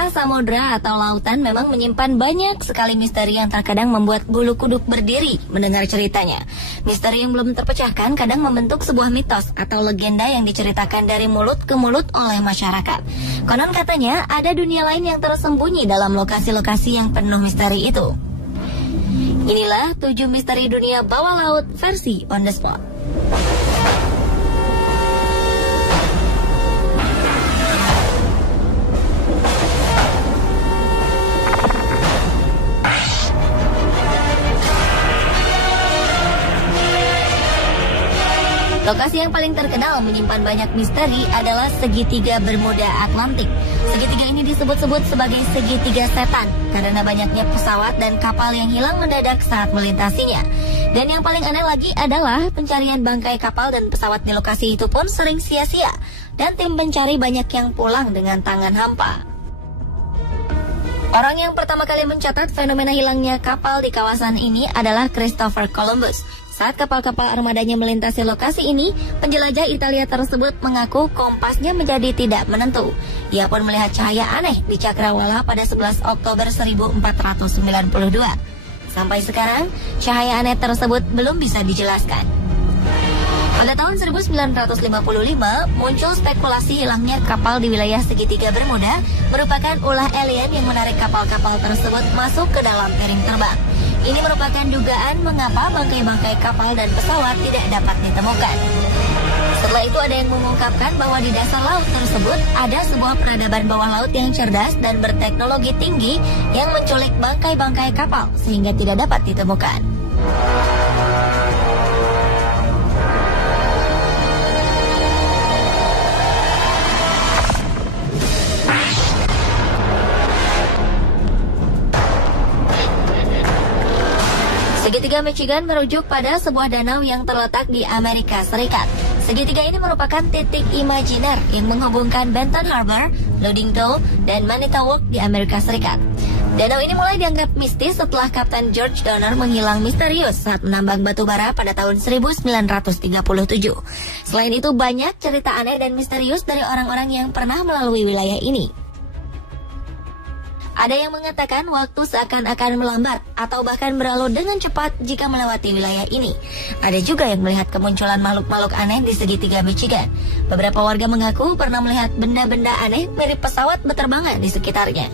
Pemirsa, samudra atau lautan memang menyimpan banyak sekali misteri yang terkadang membuat bulu kuduk berdiri mendengar ceritanya. Misteri yang belum terpecahkan kadang membentuk sebuah mitos atau legenda yang diceritakan dari mulut ke mulut oleh masyarakat. Konon katanya ada dunia lain yang tersembunyi dalam lokasi-lokasi yang penuh misteri itu. Inilah 7 misteri dunia bawah laut versi On The Spot. Lokasi yang paling terkenal menyimpan banyak misteri adalah segitiga Bermuda Atlantik. Segitiga ini disebut-sebut sebagai segitiga setan karena banyaknya pesawat dan kapal yang hilang mendadak saat melintasinya. Dan yang paling aneh lagi adalah pencarian bangkai kapal dan pesawat di lokasi itu pun sering sia-sia dan tim pencari banyak yang pulang dengan tangan hampa. Orang yang pertama kali mencatat fenomena hilangnya kapal di kawasan ini adalah Christopher Columbus. Saat kapal-kapal armadanya melintasi lokasi ini, penjelajah Italia tersebut mengaku kompasnya menjadi tidak menentu. Ia pun melihat cahaya aneh di cakrawala pada 11 Oktober 1492. Sampai sekarang, cahaya aneh tersebut belum bisa dijelaskan. Pada tahun 1955, muncul spekulasi hilangnya kapal di wilayah segitiga Bermuda merupakan ulah alien yang menarik kapal-kapal tersebut masuk ke dalam piring terbang. Ini merupakan dugaan mengapa bangkai-bangkai kapal dan pesawat tidak dapat ditemukan. Setelah itu ada yang mengungkapkan bahwa di dasar laut tersebut ada sebuah peradaban bawah laut yang cerdas dan berteknologi tinggi yang menculik bangkai-bangkai kapal sehingga tidak dapat ditemukan. Segitiga Michigan merujuk pada sebuah danau yang terletak di Amerika Serikat. Segitiga ini merupakan titik imajiner yang menghubungkan Benton Harbor, Ludington, dan Manitowoc di Amerika Serikat. Danau ini mulai dianggap mistis setelah Kapten George Donner menghilang misterius saat menambang batu bara pada tahun 1937. Selain itu, banyak cerita aneh dan misterius dari orang-orang yang pernah melalui wilayah ini. Ada yang mengatakan waktu seakan-akan melambat atau bahkan berlalu dengan cepat jika melewati wilayah ini. Ada juga yang melihat kemunculan makhluk-makhluk aneh di segitiga Michigan. Beberapa warga mengaku pernah melihat benda-benda aneh mirip pesawat berterbangan di sekitarnya.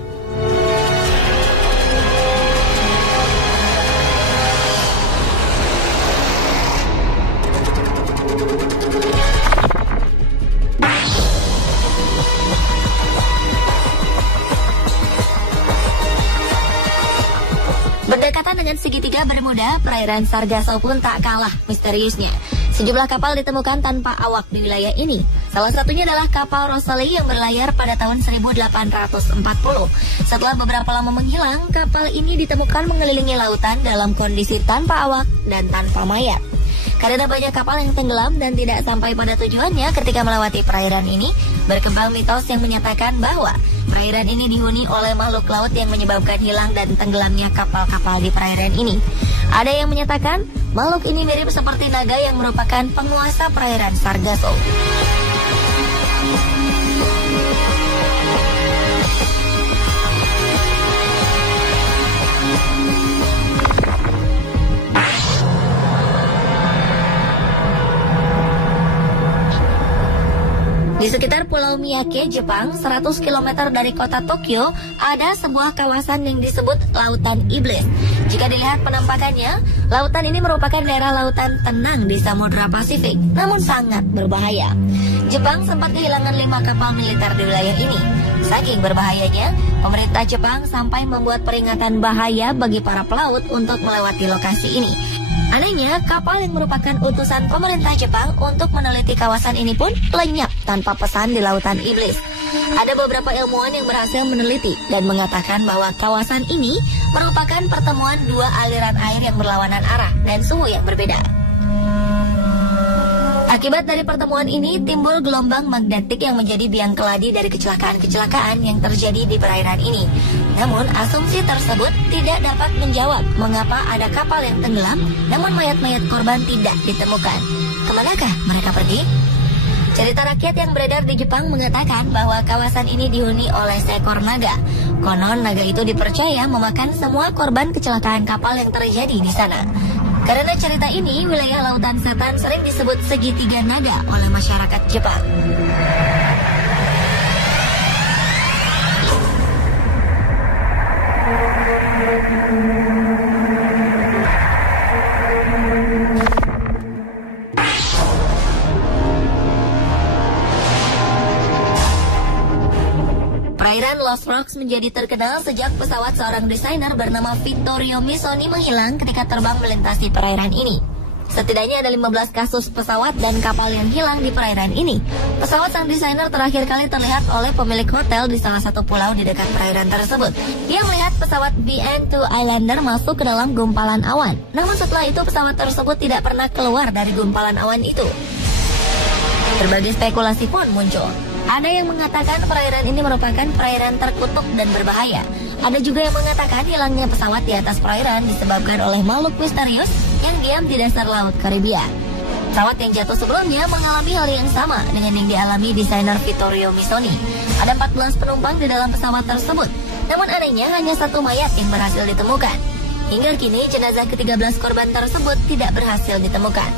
Berdekatan dengan segitiga Bermuda, perairan Sargasso pun tak kalah misteriusnya. Sejumlah kapal ditemukan tanpa awak di wilayah ini. Salah satunya adalah kapal Rosalie yang berlayar pada tahun 1840. Setelah beberapa lama menghilang, kapal ini ditemukan mengelilingi lautan dalam kondisi tanpa awak dan tanpa mayat. Karena banyak kapal yang tenggelam dan tidak sampai pada tujuannya ketika melewati perairan ini, berkembang mitos yang menyatakan bahwa perairan ini dihuni oleh makhluk laut yang menyebabkan hilang dan tenggelamnya kapal-kapal di perairan ini. Ada yang menyatakan makhluk ini mirip seperti naga yang merupakan penguasa perairan Sargasso. Di sekitar Pulau Miyake, Jepang, 100 km dari kota Tokyo, ada sebuah kawasan yang disebut Lautan Iblis. Jika dilihat penampakannya, lautan ini merupakan daerah lautan tenang di Samudra Pasifik, namun sangat berbahaya. Jepang sempat kehilangan 5 kapal militer di wilayah ini. Saking berbahayanya, pemerintah Jepang sampai membuat peringatan bahaya bagi para pelaut untuk melewati lokasi ini. Anehnya, kapal yang merupakan utusan pemerintah Jepang untuk meneliti kawasan ini pun lenyap tanpa pesan di Lautan Iblis. Ada beberapa ilmuwan yang berhasil meneliti dan mengatakan bahwa kawasan ini merupakan pertemuan 2 aliran air yang berlawanan arah dan suhu yang berbeda. Akibat dari pertemuan ini, timbul gelombang magnetik yang menjadi biang keladi dari kecelakaan-kecelakaan yang terjadi di perairan ini. Namun, asumsi tersebut tidak dapat menjawab mengapa ada kapal yang tenggelam, namun mayat-mayat korban tidak ditemukan. Kemanakah mereka pergi? Cerita rakyat yang beredar di Jepang mengatakan bahwa kawasan ini dihuni oleh seekor naga. Konon naga itu dipercaya memakan semua korban kecelakaan kapal yang terjadi di sana. Karena cerita ini, wilayah Lautan Setan sering disebut segitiga naga oleh masyarakat Jepang. Perairan Lost Rocks menjadi terkenal sejak pesawat seorang desainer bernama Vittorio Missoni menghilang ketika terbang melintasi perairan ini. Setidaknya ada 15 kasus pesawat dan kapal yang hilang di perairan ini. Pesawat sang desainer terakhir kali terlihat oleh pemilik hotel di salah satu pulau di dekat perairan tersebut. Dia melihat pesawat BN2 Islander masuk ke dalam gumpalan awan. Namun setelah itu pesawat tersebut tidak pernah keluar dari gumpalan awan itu. Berbagai spekulasi pun muncul. Ada yang mengatakan perairan ini merupakan perairan terkutuk dan berbahaya. Ada juga yang mengatakan hilangnya pesawat di atas perairan disebabkan oleh makhluk misterius yang diam di dasar laut Karibia. Pesawat yang jatuh sebelumnya mengalami hal yang sama dengan yang dialami desainer Vittorio Missoni. Ada 14 penumpang di dalam pesawat tersebut. Namun anehnya hanya satu mayat yang berhasil ditemukan. Hingga kini jenazah ke-13 korban tersebut tidak berhasil ditemukan.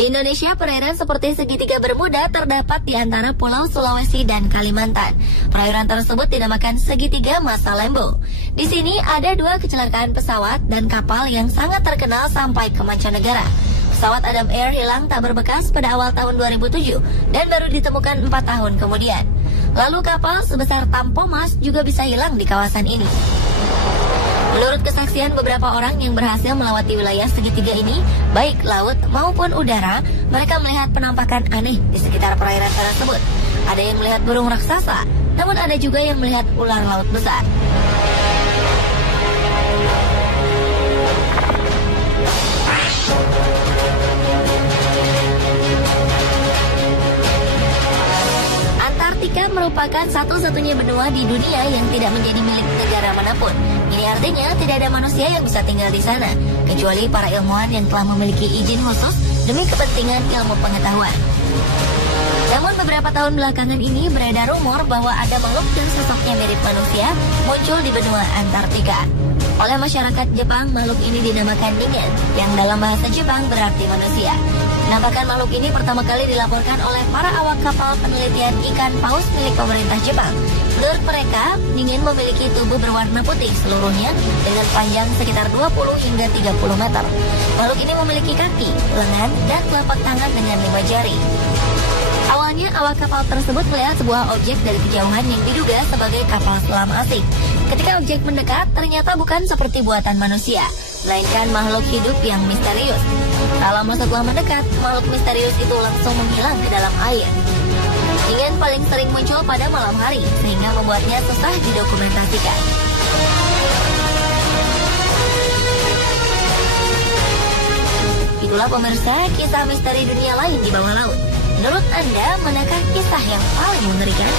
Di Indonesia, perairan seperti segitiga Bermuda terdapat di antara Pulau Sulawesi dan Kalimantan. Perairan tersebut dinamakan segitiga Masa Lembo. Di sini ada 2 kecelakaan pesawat dan kapal yang sangat terkenal sampai ke mancanegara. Pesawat Adam Air hilang tak berbekas pada awal tahun 2007 dan baru ditemukan 4 tahun kemudian. Lalu kapal sebesar Tampomas juga bisa hilang di kawasan ini. Menurut kesaksian beberapa orang yang berhasil melewati wilayah segitiga ini, baik laut maupun udara, mereka melihat penampakan aneh di sekitar perairan tersebut. Ada yang melihat burung raksasa, namun ada juga yang melihat ular laut besar. Antartika merupakan satu-satunya benua di dunia yang tidak menjadi milik negara manapun. Ini artinya tidak ada manusia yang bisa tinggal di sana, kecuali para ilmuwan yang telah memiliki izin khusus demi kepentingan ilmu pengetahuan. Namun beberapa tahun belakangan ini beredar rumor bahwa ada makhluk yang sosoknya mirip manusia muncul di benua Antartika. Oleh masyarakat Jepang, makhluk ini dinamakan Ningen, yang dalam bahasa Jepang berarti manusia. Penampakan makhluk ini pertama kali dilaporkan oleh para awak kapal penelitian ikan paus milik pemerintah Jepang. Menurut mereka, Ningen memiliki tubuh berwarna putih seluruhnya dengan panjang sekitar 20 hingga 30 meter. Makhluk ini memiliki kaki, lengan, dan telapak tangan dengan 5 jari. Awalnya, awak kapal tersebut melihat sebuah objek dari kejauhan yang diduga sebagai kapal selam asing. Ketika objek mendekat, ternyata bukan seperti buatan manusia, melainkan makhluk hidup yang misterius. Tak lama setelah mendekat, makhluk misterius itu langsung menghilang ke dalam air. Ningen paling sering muncul pada malam hari, sehingga membuatnya susah didokumentasikan. Itulah pemirsa kisah misteri dunia lain di bawah laut. Menurut Anda, manakah kisah yang paling mengerikan?